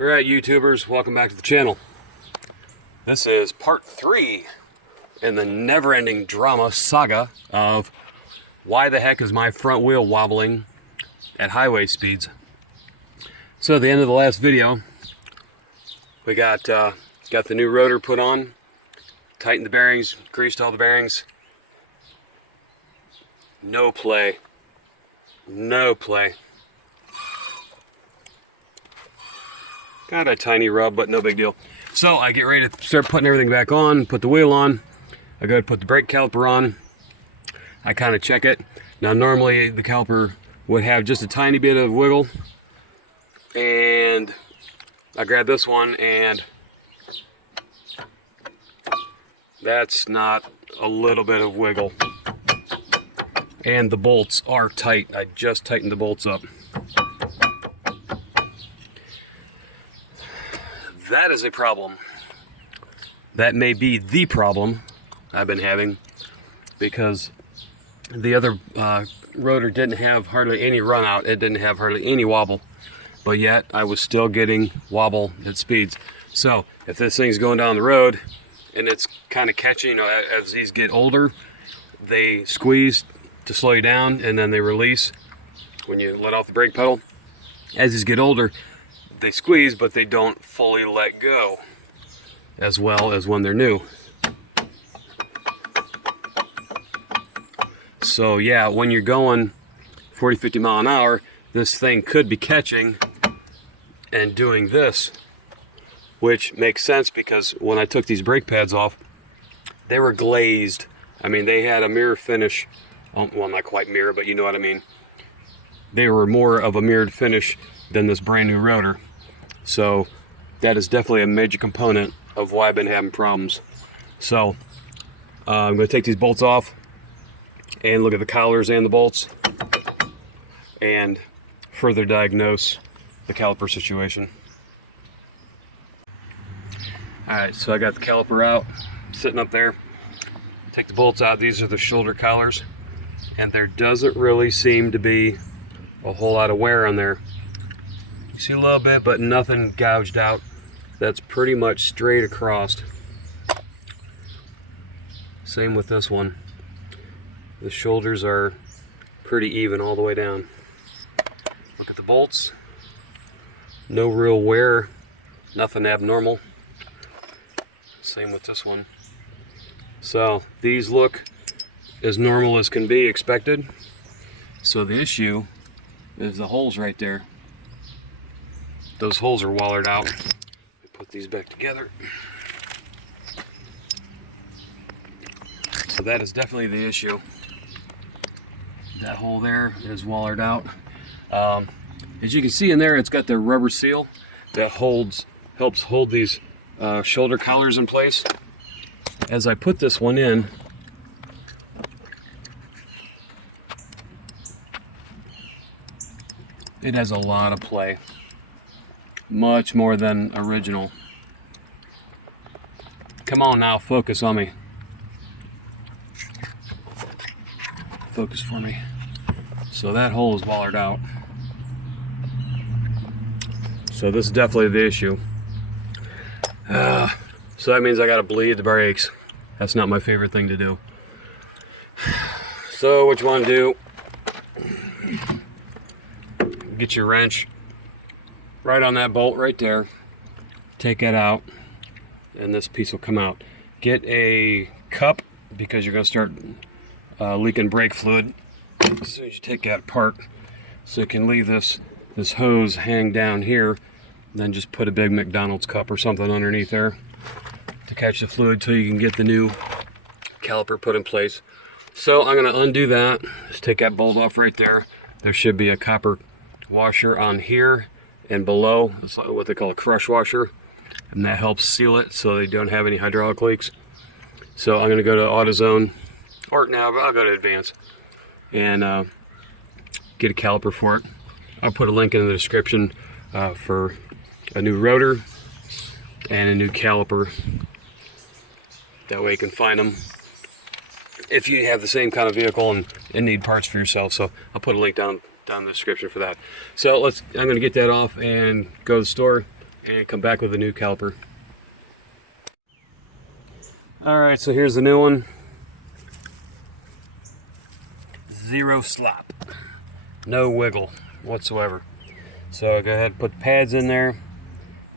Alright YouTubers, welcome back to the channel. This is part 3 in the never-ending drama saga of why the heck is my front wheel wobbling at highway speeds. So at the end of the last video, we got the new rotor put on, tightened the bearings, greased all the bearings. No play. No play. Got a tiny rub, but no big deal. So I get ready to start putting everything back on, put the wheel on. I go to put the brake caliper on. I kind of check it. Now normally the caliper would have just a tiny bit of wiggle. And I grab this one and that's not a little bit of wiggle. And the bolts are tight. I just tightened the bolts up. That is a problem. That may be the problem I've been having because the other rotor didn't have hardly any run out. It didn't have hardly any wobble, but yet I was still getting wobble at speeds. So if this thing's going down the road and it's kind of catching, as these get older, they squeeze to slow you down and then they release when you let off the brake pedal. As these get older, they squeeze, but they don't fully let go as well as when they're new. So yeah, when you're going 40-50 mile an hour, this thing could be catching and doing this, which makes sense because when I took these brake pads off, they were glazed. I mean, they had a mirror finish. Well, not quite mirror, but you know what I mean. They were more of a mirrored finish than this brand new rotor. So that is definitely a major component of why I've been having problems. So I'm going to take these bolts off and look at the collars and the bolts and further diagnose the caliper situation. Alright, so I got the caliper out, sitting up there. Take the bolts out. These are the shoulder collars, and there doesn't really seem to be a whole lot of wear on there. You see a little bit, but nothing gouged out. That's pretty much straight across. Same with this one. The shoulders are pretty even all the way down. Look at the bolts. No real wear, nothing abnormal. Same with this one. So these look as normal as can be expected. So the issue is the holes right there. Those holes are wallered out. Let me put these back together. So that is definitely the issue. That hole there is wallered out. As you can see in there, it's got the rubber seal that helps hold these shoulder collars in place. As I put this one in, it has a lot of play. Much more than original. Come on now, focus on me. Focus for me. So that hole is wallered out. So this is definitely the issue. So that means I gotta bleed the brakes. That's not my favorite thing to do. So what you want to do, get your wrench right on that bolt right there, take that out, and this piece will come out. Get a cup because you're going to start leaking brake fluid as soon as you take that apart. So you can leave this hose hang down here, then just put a big McDonald's cup or something underneath there to catch the fluid till you can get the new caliper put in place. So I'm going to undo that. Just take that bolt off right there. There should be a copper washer on here and below. It's like what they call a crush washer, and that helps seal it so they don't have any hydraulic leaks. So I'm going to go to AutoZone, or now I'll go to Advance and get a caliper for it. I'll put a link in the description for a new rotor and a new caliper. That way you can find them if you have the same kind of vehicle and need parts for yourself. So I'll put a link down in the description for that. So I'm going to get that off and go to the store, and come back with a new caliper. Alright, so here's the new one. Zero slop. No wiggle whatsoever. So go ahead and put the pads in there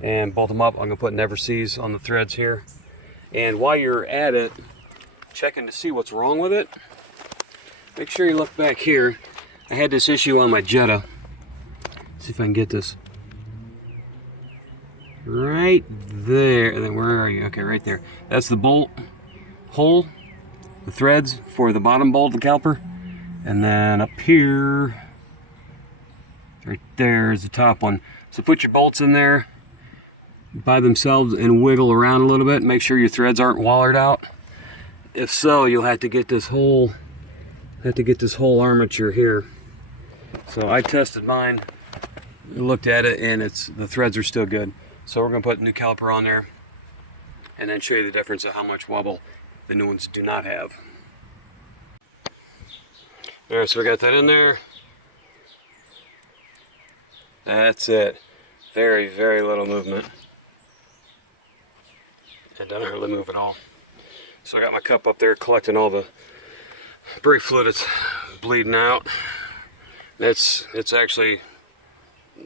and bolt them up. I'm going to put Never Sees on the threads here. And while you're at it, checking to see what's wrong with it, make sure you look back here. I had this issue on my Jetta. See if I can get this. Right there. And then where are you? Okay, right there. That's the bolt hole, the threads for the bottom bolt of the caliper. And then up here, right there is the top one. So put your bolts in there by themselves and wiggle around a little bit. Make sure your threads aren't wallered out. If so, you'll have to get this whole armature here. So I tested mine, looked at it, and the threads are still good. So we're going to put a new caliper on there and then show you the difference of how much wobble the new ones do not have. Alright, so we got that in there. That's it. Very, very little movement. It doesn't hardly move at all. So I got my cup up there collecting all the brake fluid that's bleeding out. It's actually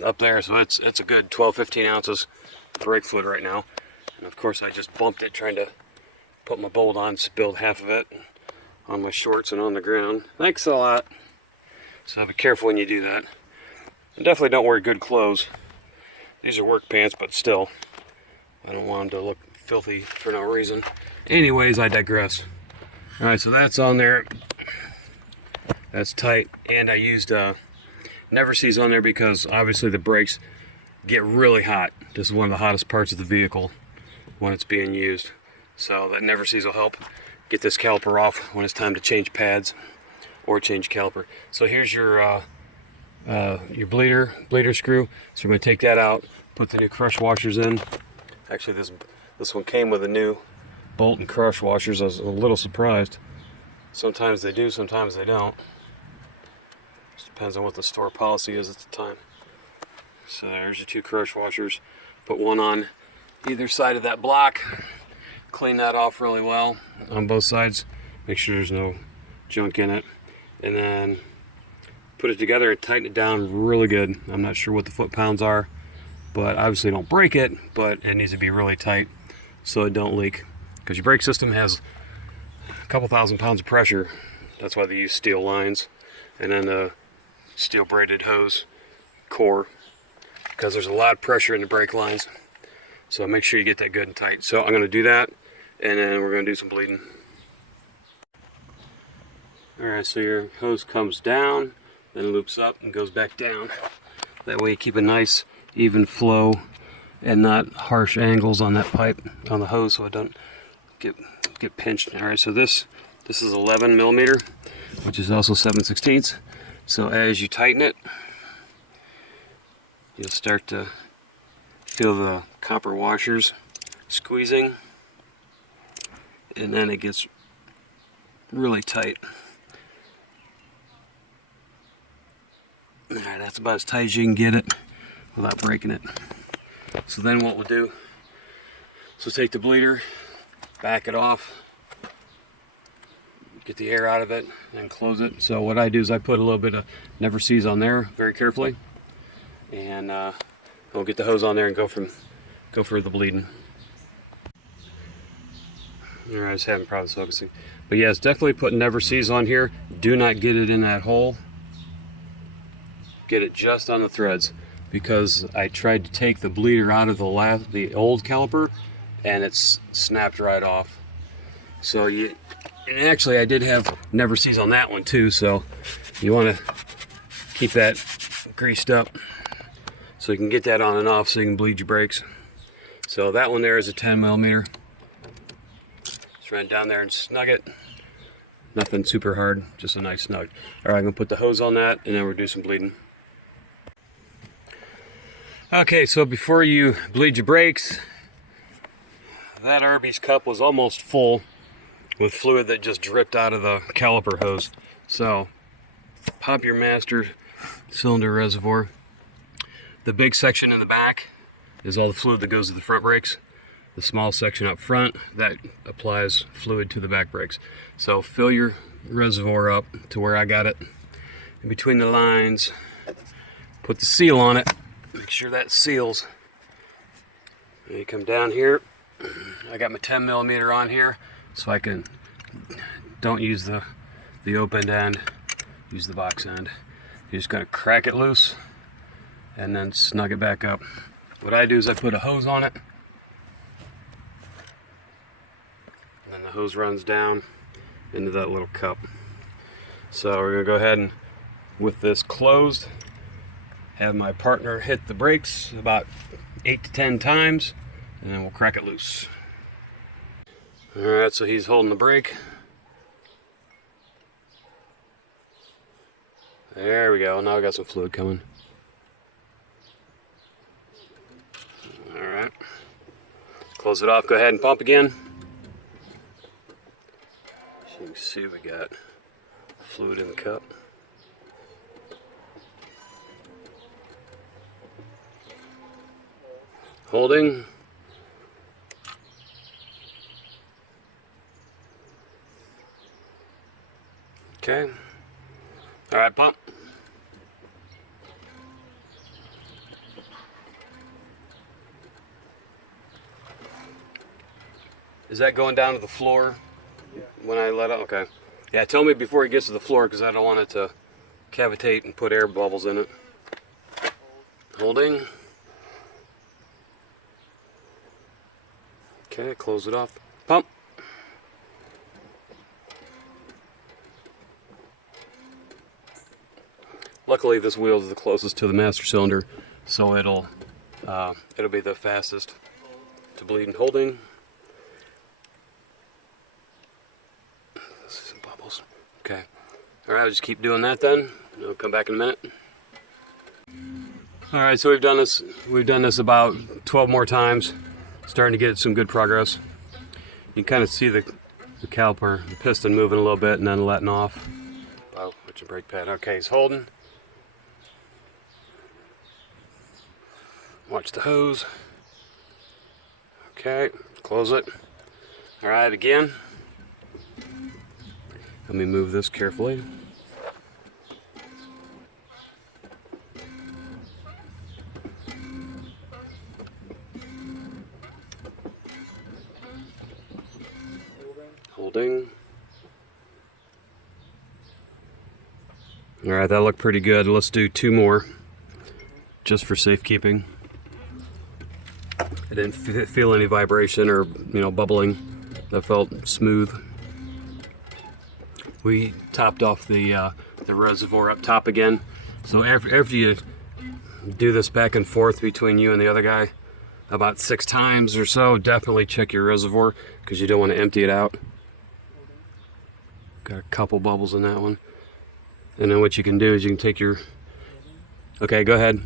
up there, so it's a good 12-15 ounces of brake fluid right now. And of course I just bumped it trying to put my bolt on, spilled half of it on my shorts and on the ground. Thanks a lot. So be careful when you do that. And definitely don't wear good clothes. These are work pants, but still, I don't want them to look filthy for no reason. Anyways, I digress. Alright, so that's on there. That's tight. And I used Never Sees on there because obviously the brakes get really hot. This is one of the hottest parts of the vehicle when it's being used. So that Never Sees will help get this caliper off when it's time to change pads or change caliper. So here's your bleeder screw. So we're going to take that out, put the new crush washers in. Actually, this one came with a new bolt and crush washers. I was a little surprised. Sometimes they do, sometimes they don't. Just depends on what the store policy is at the time. So there's your two crush washers. Put one on either side of that block. Clean that off really well on both sides. Make sure there's no junk in it. And then put it together and tighten it down really good. I'm not sure what the foot-pounds are, but obviously don't break it, but it needs to be really tight so it don't leak. Because your brake system has a couple thousand pounds of pressure. That's why they use steel lines. And then the steel braided hose core, because there's a lot of pressure in the brake lines. So make sure you get that good and tight. So I'm going to do that, and then we're going to do some bleeding. Alright, so your hose comes down, then loops up and goes back down. That way you keep a nice even flow and not harsh angles on that pipe, on the hose, so it don't get pinched. Alright, so this is 11 millimeter, which is also 7/16. So as you tighten it, you'll start to feel the copper washers squeezing, and then it gets really tight. Alright, that's about as tight as you can get it without breaking it. So then what we'll do, so take the bleeder, back it off, get the air out of it, and close it. So what I do is I put a little bit of Never Sees on there very carefully, and we'll get the hose on there and go for the bleeding. Alright, I was having problems focusing. But yes, definitely put Never Sees on here. Do not get it in that hole. Get it just on the threads, because I tried to take the bleeder out of the old caliper and it's snapped right off. So and actually I did have Never Sees on that one too, so you want to keep that greased up so you can get that on and off so you can bleed your brakes. So that one there is a 10 millimeter. Just run down there and snug it. Nothing super hard, just a nice snug. Alright, I'm going to put the hose on that and then we'll do some bleeding. Okay, so before you bleed your brakes, that Arby's cup was almost full with fluid that just dripped out of the caliper hose. So pop your master cylinder reservoir. The big section in the back is all the fluid that goes to the front brakes. The small section up front, that applies fluid to the back brakes. So fill your reservoir up to where I got it. In between the lines, put the seal on it. Make sure that seals. And you come down here. I got my 10 millimeter on here, so I can, don't use the open end, use the box end. You're just gonna crack it loose and then snug it back up. What I do is I put a hose on it, and then the hose runs down into that little cup. So we're gonna go ahead and, with this closed, have my partner hit the brakes about 8 to 10 times, and then we'll crack it loose. Alright, so he's holding the brake. There we go, now we got some fluid coming. Alright, close it off, go ahead and pump again. So you can see we got fluid in the cup. Holding. Okay. All right, pump. Is that going down to the floor? Yeah. When I let it? Okay. Yeah, tell me before it gets to the floor, because I don't want it to cavitate and put air bubbles in it. Holding. Okay, close it off. Pump. Luckily, this wheel is the closest to the master cylinder, so it'll be the fastest to bleed. And holding. Some bubbles. Okay. All right, I'll just keep doing that then. I'll come back in a minute. All right, so we've done this. We've done this about 12 more times. Starting to get some good progress. You can kind of see the caliper, the piston moving a little bit and then letting off. Oh, what's your brake pad? Okay, he's holding. Watch the hose. Okay, close it. All right, again. Let me move this carefully. Holding. All right, that looked pretty good. Let's do 2 more, just for safekeeping. I didn't feel any vibration or, bubbling. That felt smooth. We topped off the reservoir up top again. So after you do this back and forth between you and the other guy about 6 times or so, definitely check your reservoir, because you don't want to empty it out. Got a couple bubbles in that one. And then what you can do is you can take your, okay, go ahead.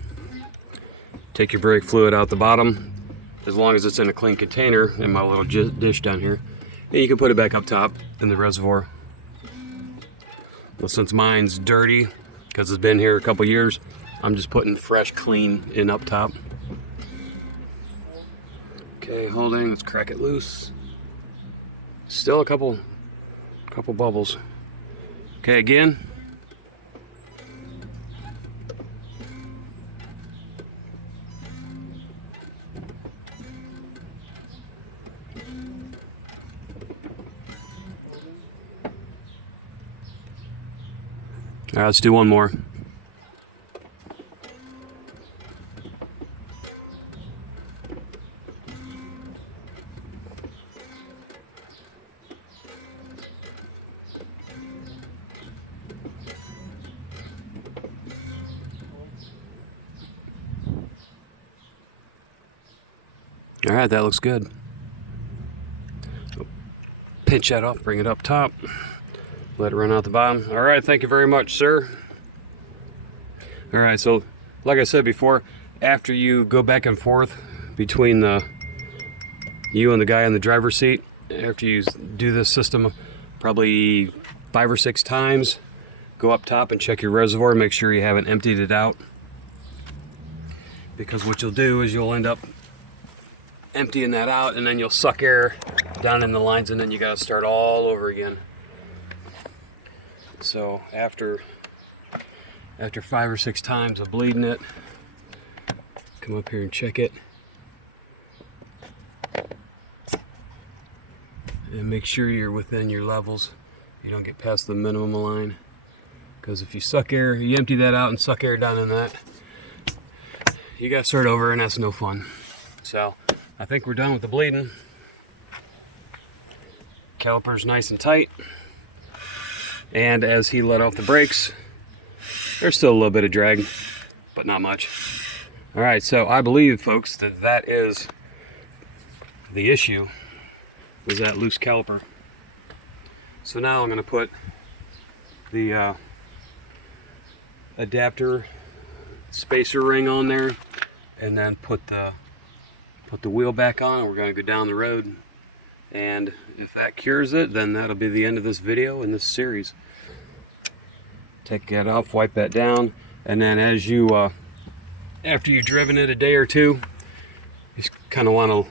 Take your brake fluid out the bottom, as long as it's in a clean container in my little dish down here. And you can put it back up top in the reservoir. Well, since mine's dirty, because it's been here a couple years, I'm just putting fresh, clean in up top. Okay, holding, let's crack it loose. Still a couple bubbles. Okay, again. All right, let's do one more. All right, that looks good. Pinch that off, bring it up top. Let it run out the bottom. All right, thank you very much, sir. All right, so like I said before, after you go back and forth between you and the guy in the driver's seat, after you do this system probably 5 or 6 times, go up top and check your reservoir, make sure you haven't emptied it out. Because what you'll do is you'll end up emptying that out, and then you'll suck air down in the lines, and then you got to start all over again. So after 5 or 6 times of bleeding it, come up here and check it, and make sure you're within your levels. You don't get past the minimum line, because if you suck air, you empty that out and suck air down in that, you got to start over, and that's no fun. So I think we're done with the bleeding. Caliper's nice and tight, and as he let off the brakes, there's still a little bit of drag, but not much. All right, so I believe, folks, that is the issue, was that loose caliper. So now I'm going to put the adapter spacer ring on there, and then put the wheel back on, and we're going to go down the road. And if that cures it, then that'll be the end of this video and this series. Take that off, wipe that down, and then as you after you've driven it a day or two, you just kind of want to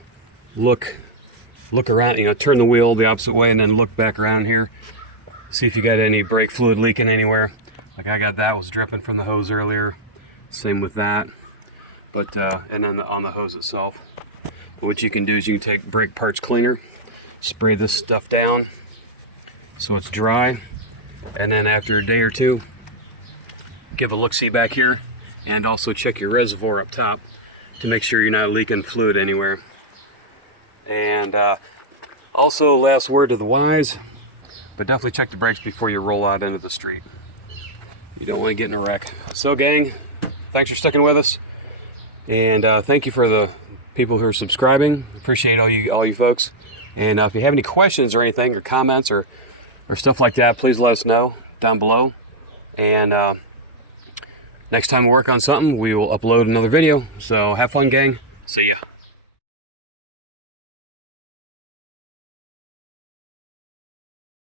look around, you know, turn the wheel the opposite way, and then look back around here, see if you got any brake fluid leaking anywhere. Like I got that, was dripping from the hose earlier. Same with that, but and then on the hose itself. But what you can do is you can take brake parts cleaner, spray this stuff down so it's dry, and then after a day or two, give a look-see back here, and also check your reservoir up top to make sure you're not leaking fluid anywhere. And also, last word to the wise, but definitely check the brakes before you roll out into the street. You don't want to get in a wreck. So gang, thanks for sticking with us, and thank you for the people who are subscribing. Appreciate all you folks. And if you have any questions or anything, or comments or stuff like that, please let us know down below. And next time we work on something, we will upload another video. So have fun, gang. See ya.